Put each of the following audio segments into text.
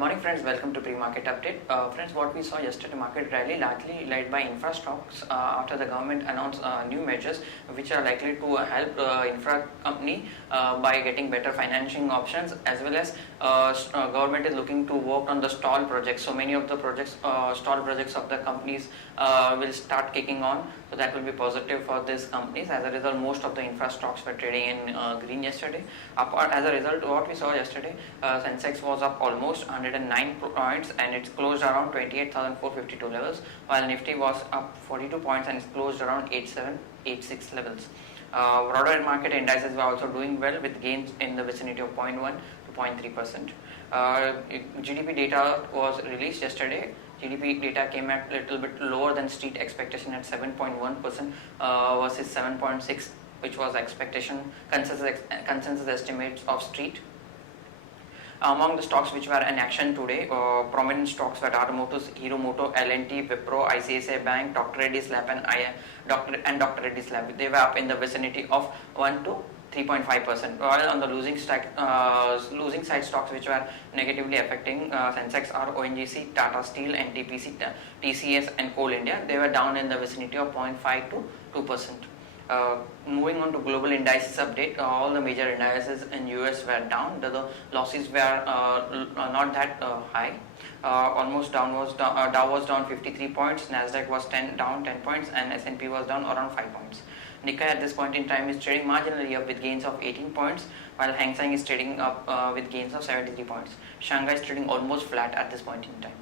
morning friends, welcome to pre-market update. Friends, what we saw yesterday market rally largely led by infra stocks after the government announced new measures which are likely to help infra company by getting better financing options, as well as government is looking to work on the stall projects. So many of the projects, stall projects of the companies will start kicking on. So that will be positive for these companies. As a result, most of the infra stocks were trading in green yesterday. As a result, what we saw yesterday, Sensex was up almost 109 points and it closed around 28,452 levels, while Nifty was up 42 points and it closed around 8786 levels. Broader market indices were also doing well with gains in the vicinity of 0.1 to 0.3%. GDP data was released yesterday. GDP data came at a little bit lower than street expectation at 7.1% versus 7.6%, which was expectation consensus estimates of street. Among the stocks which were in action today, prominent stocks were Tata Motors, Hero Moto, L&T, Wipro, ICICI Bank, Dr. Reddy's Lab Dr. Reddy's Lab. They were up in the vicinity of 1 to 3.5%. While on the losing side stocks which were negatively affecting Sensex are ONGC, Tata Steel, NTPC, TCS and Coal India. They were down in the vicinity of 0.5 to 2%. Moving on to global indices update, all the major indices in US were down. The losses were not that high. Almost Dow was down 53 points, Nasdaq was down 10 points, and S&P was down around 5 points. Nikkei at this point in time is trading marginally up with gains of 18 points, while Hang Seng is trading up with gains of 73 points. Shanghai is trading almost flat at this point in time.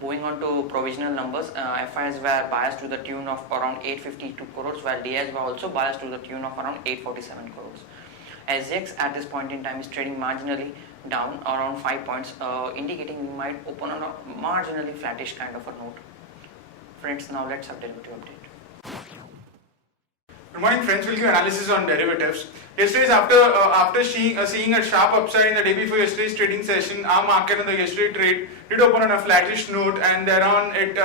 Moving on to provisional numbers, FIs were biased to the tune of around 852 crores, while DIs were also biased to the tune of around 847 crores. SGX at this point in time is trading marginally down around 5 points, indicating we might open on a marginally flattish kind of a note. Friends, now let's have derivative update. Good morning friends, we'll give analysis on derivatives. Yesterday's after seeing a sharp upside in the day before yesterday's trading session, our market on the yesterday trade did open on a flattish note, and thereon it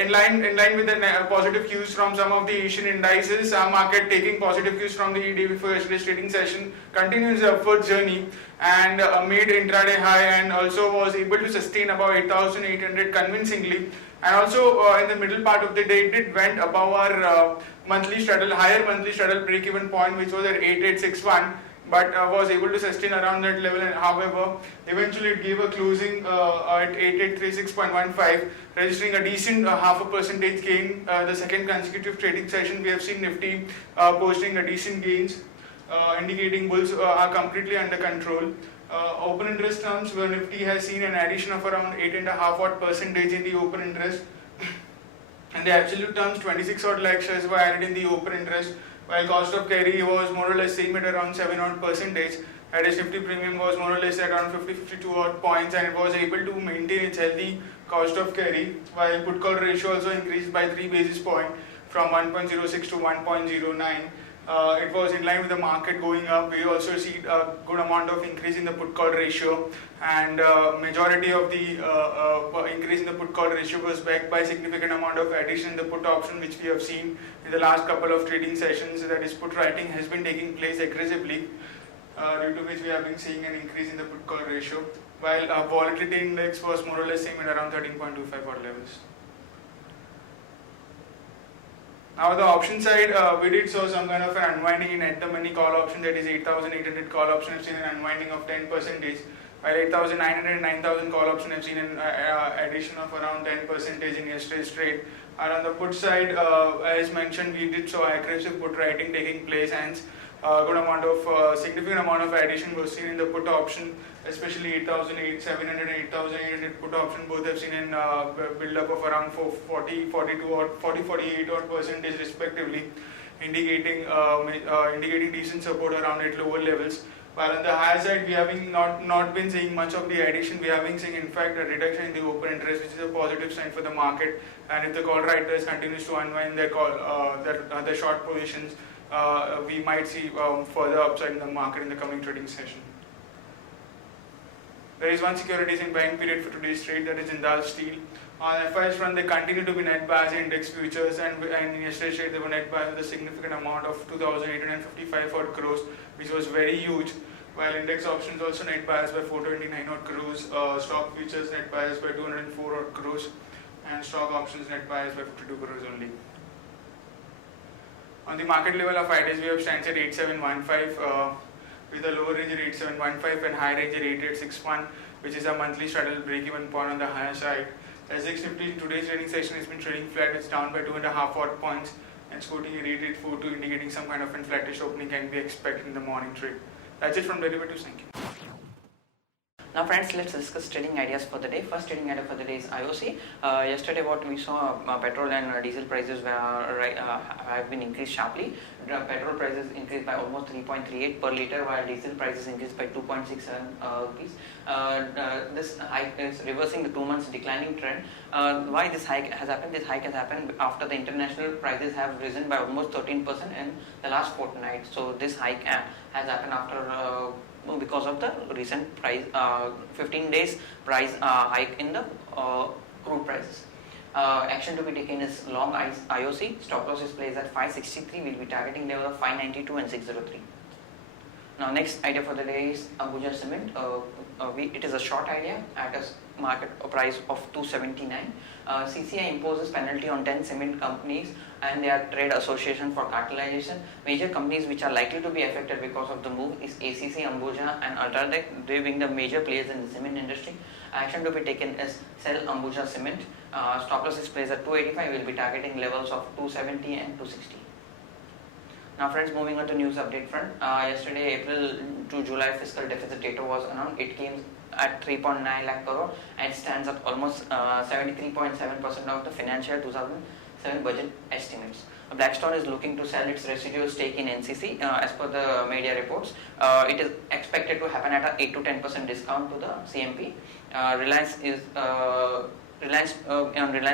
in line with the positive cues from some of the Asian indices. Our market, taking positive cues from the day before yesterday's trading session, continues the upward journey and made intraday high, and also was able to sustain above 8,800 convincingly. And also in the middle part of the day, it went above our higher monthly straddle break-even point, which was at 8861, but was able to sustain around that level. And however, eventually it gave a closing at 8836.15, registering a decent 0.5% gain. The second consecutive trading session, we have seen Nifty posting a decent gains, indicating bulls are completely under control. Open interest terms, where Nifty has seen an addition of around 8.5% in the open interest. In the absolute terms, 26 odd lakh shares were added in the open interest, while cost of carry was more or less same at around 7 odd percentage. Whereas Nifty premium was more or less at around 52 odd points, and it was able to maintain its healthy cost of carry, while put call ratio also increased by 3 basis points from 1.06 to 1.09. It was in line with the market going up. We also see a good amount of increase in the put call ratio, and majority of the increase in the put call ratio was backed by significant amount of addition in the put option, which we have seen in the last couple of trading sessions. That is, put writing has been taking place aggressively, due to which we have been seeing an increase in the put call ratio, while volatility index was more or less same at around 13.25 odd levels. Now the option side, we did saw some kind of an unwinding in at the money call option, that is 8,800 call option have seen an unwinding of 10%, while 8,900 and 9,000 call option have seen an addition of around 10% in yesterday's trade. And on the put side, as mentioned, we did saw aggressive put writing taking place, and significant amount of addition was seen in the put option, especially 8,700 and 8,800 put option both have seen an build up of around 48 odd percentage respectively, indicating decent support around at lower levels. While on the higher side, we have not been seeing much of the addition. We have been seeing, in fact, a reduction in the open interest, which is a positive sign for the market. And if the call writers continues to unwind their their short positions, we might see further upside in the market in the coming trading session. There is one securities in buying period for today's trade, that is Jindal Steel. On FIs front, they continue to be net buyers in index futures, and in yesterday's trade they were net buyers with a significant amount of 2,855 crores, which was very huge. while index options also net buyers by 429 odd crores, stock futures net buyers by 204 odd crores, and stock options net buyers by 52 crores only. On the market level of ITs, we have stands at 8715 with a lower range at 8715 and high range at 8861, which is a monthly straddle break-even point on the higher side. SX Nifty in today's trading session has been trading flat. It's down by 2.5 odd points and quoting at 8842, indicating some kind of a flattish opening can be expected in the morning trade. That's it from derivatives. Thank you. Now friends, let's discuss trading ideas for the day. First trading idea for the day is IOC. Yesterday what we saw, petrol and diesel prices have been increased sharply. Petrol prices increased by almost 3.38 per litre, while diesel prices increased by 2.67 rupees. This hike is reversing the 2 months declining trend. Why this hike has happened? This hike has happened after the international prices have risen by almost 13% in the last fortnight. So this hike has happened after because of the recent price 15 days price hike in the crude prices. Action to be taken is long IOC. Stop loss is placed at 563. We'll be targeting level of 592 and 603. Now next idea for the day is Ambuja Cement. It is a short idea at a market price of 279. CCI imposes penalty on 10 cement companies and their trade association for cartelization. Major companies which are likely to be affected because of the move is ACC, Ambuja and Ultratech, they being the major players in the cement industry. Action to be taken is sell Ambuja Cement. Stop loss is placed at 285. We will be targeting levels of 270 and 260. Now friends, moving on to news update front. Yesterday April to July fiscal deficit data was announced. It came at 3.9 lakh crore and stands at almost 73.7% of the financial year 2007 budget estimates. Blackstone is looking to sell its residual stake in NCC as per the media reports. It is expected to happen at an 8 to 10% discount to the CMP. Reliance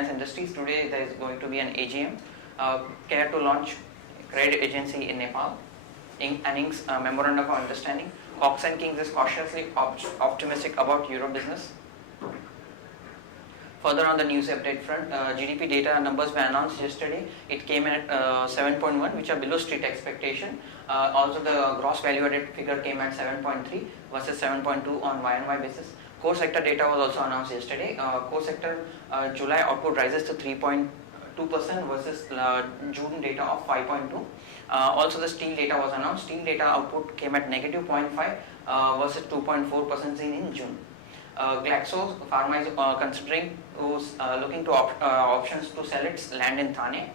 Industries, today there is going to be an AGM. Care to launch credit agency in Nepal. Inks memorandum of understanding. Cox and Kings is cautiously optimistic about Euro business. Further on the news update front, GDP data numbers were announced yesterday. It came in at 7.1, which are below street expectation. Also the gross value added figure came at 7.3 versus 7.2 on Y&Y basis. Core sector data was also announced yesterday. Core sector July output rises to 3.2% versus June data of 5.2. Also the steel data was announced. Steel data output came at negative 0.5 versus 2.4% seen in June. Glaxo Pharma is considering looking to options to sell its land in Thane.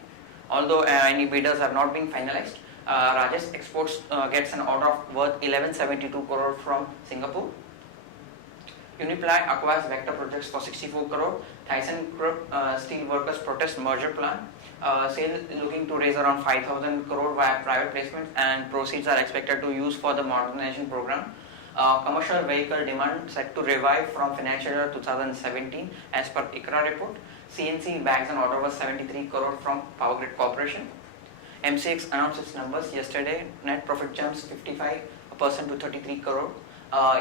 Although any bidders have not been finalized. Rajesh Exports gets an order worth 1172 crore from Singapore. Uniply acquires Vector Projects for 64 crore. ThyssenKrupp Steel Workers protest merger plan. SAIL looking to raise around 5,000 crore via private placement, and proceeds are expected to use for the modernization program. Commercial vehicle demand set to revive from financial year 2017 as per ICRA report. CNC bags an order worth 73 crore from Power Grid Corporation. MCX announced its numbers yesterday. Net profit jumps 55% to 33 crore.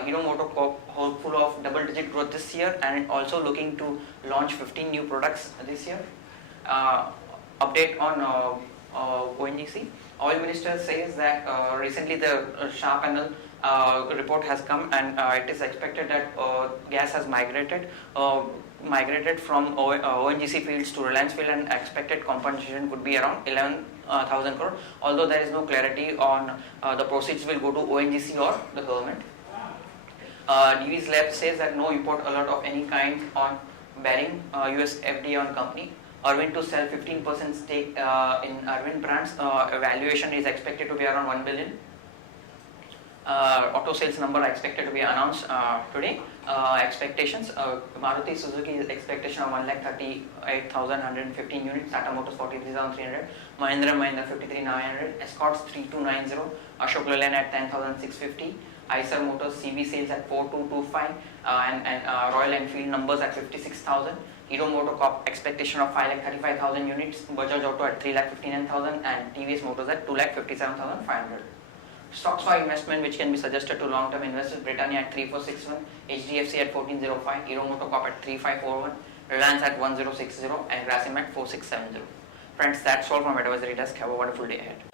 Hero MotoCorp hopeful of double-digit growth this year and also looking to launch 15 new products this year. Update on ONGC. Oil Minister says that recently the Shah panel report has come and it is expected that gas has migrated from ONGC fields to Reliance field, and expected compensation could be around 11,000 crore. Although there is no clarity on the proceeds will go to ONGC or the government. Divi's Lab says that no import alert of any kind on bearing US FDA on company. Arvind to sell 15% stake in Arvind Brands. Valuation is expected to be around 1 billion. Auto sales number are expected to be announced today. Expectations, Maruti Suzuki is expectation of 138,115 units, Tata Motors 43,300, Mahindra 53,900, Escorts 3290, Ashok Leyland at 10,650, Eicher Motors CV sales at 4225, and Royal Enfield numbers at 56,000. Hero MotoCorp expectation of 5,35,000 units, Bajaj Auto at 3,59,000, and TVS Motors at 2,57,500. Stocks for investment which can be suggested to long-term investors: Britannia at 3461, HDFC at 1405, Hero MotoCorp at 3541, Reliance at 1060, and Grasim at 4670. Friends, that's all from Advisory Desk. Have a wonderful day ahead.